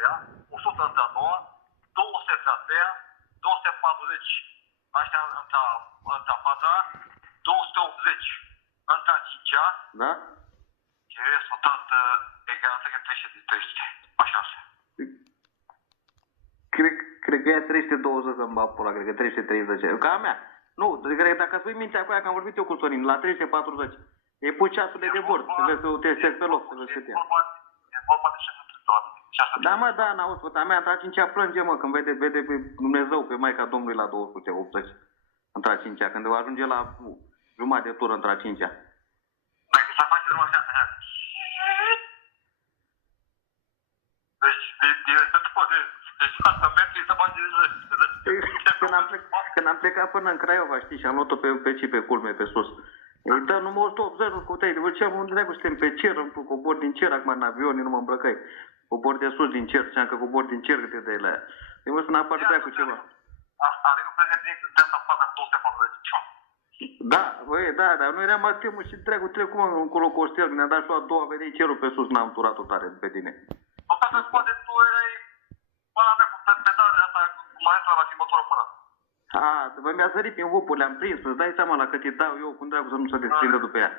treia, 100 între a doua, 200 între a treia, 240 așa între a patra, 280 între a cincea, Da? și restul tot egal că 300 de 300. Așa se. Cred că e 320 să-mi bag pula, cred că 330. Ca a mea. Nu, cred că dacă spui mintea cu aia, că am vorbit eu cu Sorin, la 340. E pus ceasul de bord, să vezi să o testezi pe loc, să vezi cât e. E vorba de 600. Da, mă, da, n-auzi, făta mea, între a cincea plânge, mă, când vede pe Dumnezeu, pe Maica Domnului la 280. Între a cincea, când ajunge la jumătate de tură între a cincea. Dacă să faci drumul așa, deci asta metri să faci Când am plecat până în Craiova, știi, și am luat-o pe culme, pe sus. Ei, dă numai 180, nu scoteai, de ce am unde dracu, suntem pe cer, cobor din cer, acum în avion, nu mă îmbrăcai. Cobor de sus din cer, ziceam că cobor din cer câte de la aia. Deci mă să n-apare dracu ceva. Adică pregătit de asta pata 240. Da, băi, da, dar nu eram atât, mă, și dracu, cum încolo Costel, când ne-a dat și o a doua, vedeai cerul pe sus, n-am turat-o tare pe tine. Nu ca să scoate, tu erai până mea cu pedalele asta, cu manetra la schimbătură până. Bă, mi-a sărit prin hupul, le-am prins, să-ți dai seama la cât îi dau eu, cum dracu să nu se desprindă după ea.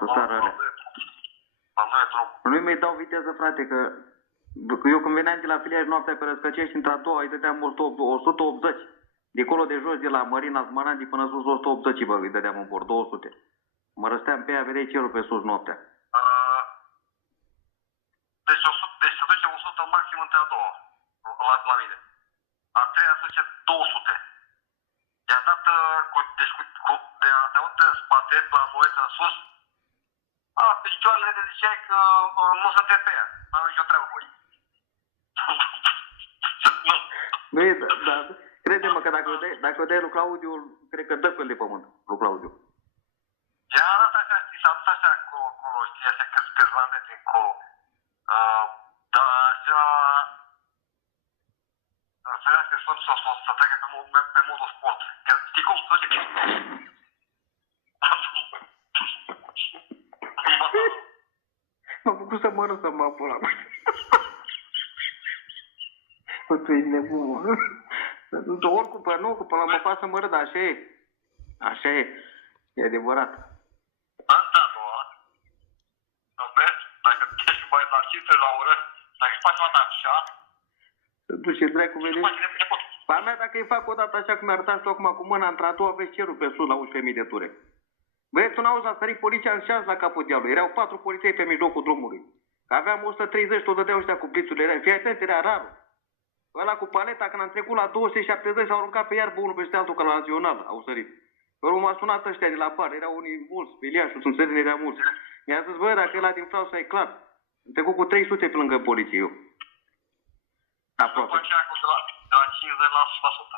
Să sară alea. Nu-i mai dau viteză, frate, că eu când veneam de la Filiaș noaptea pe Răscăcești, între a doua, îi dădeam 180. De acolo de jos, de la Mărina Zmarandi până sus, 180, bă, îi dădeam în bord, 200. Mă răsteam pe ea, vedeai cerul pe sus noaptea. Deci se duce 100 maxim între a doua, la mine. A treia se duce 200. I-a dat, de spate, la moletă în sus, picioarele de ziceai că nu suntem pe ea. N-am nicio treabă cu ei. Băi, da, crede-mă că dacă o dai lui Claudiu, cred că dă pe el de pământ, lui Claudiu. I-a arătat așa, știi, s-a dus așa acolo, știi, așa că sunt câțiva încolo. Dar așa... Ferească să treacă pe modul sport. Că știi cum, să știi? M-a făcut să mă râd să mă apura. Bă, tu ești nebun, mă. Oricum, până la mă fac să mă râd, așa e. Așa e. E adevărat. Asta a doua. Să vezi, dacă ești mai la cifre la oră, dacă își faci o dată așa, Să duce dracu, vede? faci de început. Pa mea, dacă îi fac o dată așa cum mi-a arătat tu acum cu mâna, între a doua vezi cerul pe sus la 11.000 de ture. Băi, tu n-auzi, a sărit poliția în șans la capul diavolului. Erau 4 poliției pe mijlocul drumului. Că aveam 130, tot dădeau ăștia cu blițurile. Fii atent, era rar. Ăla cu paleta, când am trecut la 270, s-au aruncat pe iarbă unul peste altul, ca la național, au sărit. Pe urmă m-a sunat ăștia de la par, erau unii mulți, pe Iliașul, sunt țările, erau mulți. Mi-a zis, bă, dacă ăla din Franța e clar. Am trecut cu 300 pe lângă poliție eu. Aproape. După aceea, de la 50 la 100.